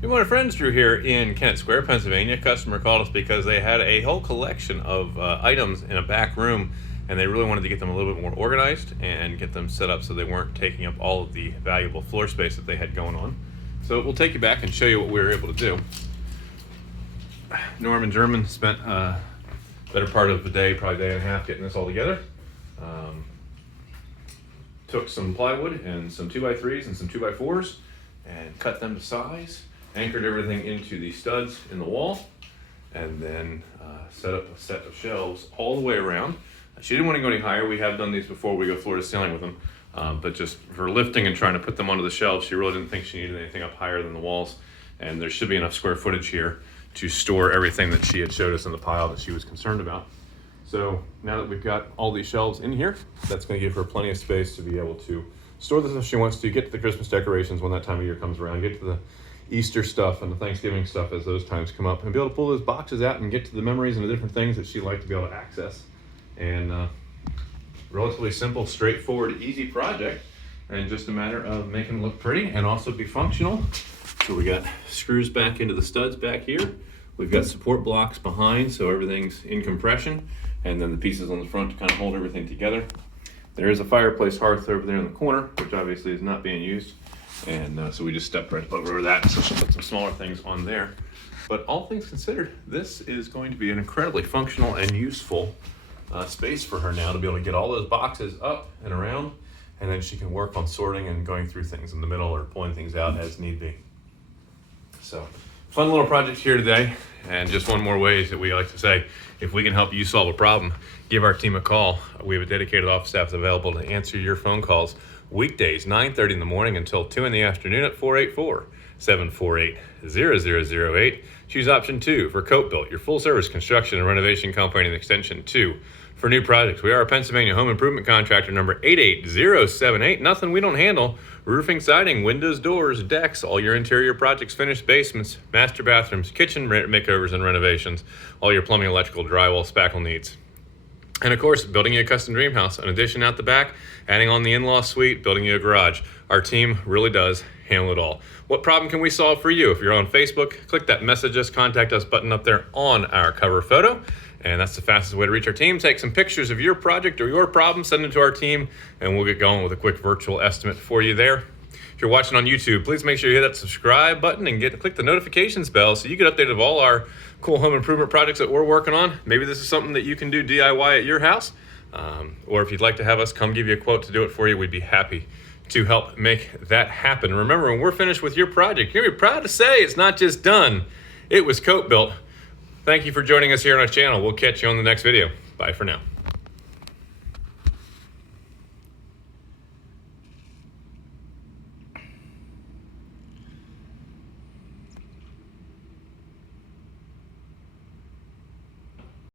Hey, morning friends, Drew here in Kennett Square, Pennsylvania. Customer called us because they had a whole collection of items in a back room, and they really wanted to get them a little bit more organized and get them set up so they weren't taking up all of the valuable floor space that they had going on. So we'll take you back and show you what we were able to do. Norm and German spent a better part of the day, probably a day and a half, getting this all together. Took some plywood and some 2x3s and some 2x4s and cut them to size. Anchored everything into the studs in the wall, and then set up a set of shelves all the way around. She didn't want to go any higher. We have done these before. We go floor to ceiling with them, but just for lifting and trying to put them onto the shelves, she really didn't think she needed anything up higher than the walls. And there should be enough square footage here to store everything that she had showed us in the pile that she was concerned about. So now that we've got all these shelves in here, that's going to give her plenty of space to be able to store this if she wants to, get to the Christmas decorations when that time of year comes around, get to the Easter stuff and the Thanksgiving stuff as those times come up, and be able to pull those boxes out and get to the memories and the different things that she'd like to be able to access. And relatively simple, straightforward, easy project, and just a matter of making it look pretty and also be functional. So we got screws back into the studs back here. We've got support blocks behind, so everything's in compression, and then the pieces on the front to kind of hold everything together. There is a fireplace hearth over there in the corner, which obviously is not being used. And so we just stepped right over that, so she'll put some smaller things on there. But all things considered, this is going to be an incredibly functional and useful space for her now to be able to get all those boxes up and around, and then she can work on sorting and going through things in the middle or pulling things out as need be. So, fun little project here today, and just one more way that we like to say, if we can help you solve a problem, give our team a call. We have a dedicated office staff available to answer your phone calls weekdays, 9:30 in the morning until 2 in the afternoon at 484-748-0008. Choose option 2 for 𝗗𝘁'𝘀, your full service construction and renovation company, and extension 2 for new projects. We are a Pennsylvania home improvement contractor number 88078. Nothing we don't handle. Roofing, siding, windows, doors, decks, all your interior projects, finished basements, master bathrooms, kitchen makeovers and renovations, all your plumbing, electrical, drywall, spackle needs. And of course, building you a custom dream house, an addition out the back, adding on the in-law suite, building you a garage. Our team really does handle it all. What problem can we solve for you? If you're on Facebook, click that message us, contact us button up there on our cover photo. And that's the fastest way to reach our team. Take some pictures of your project or your problem, send them to our team, and we'll get going with a quick virtual estimate for you there. If you're watching on YouTube, please make sure you hit that subscribe button and click the notifications bell so you get updated of all our cool home improvement projects that we're working on. Maybe this is something that you can do DIY at your house, or if you'd like to have us come give you a quote to do it for you, we'd be happy to help make that happen. Remember, when we're finished with your project, you're gonna be proud to say it's not just done, it was 𝗗𝘁'𝘀. Thank you for joining us here on our channel. We'll catch you on the next video. Bye for now.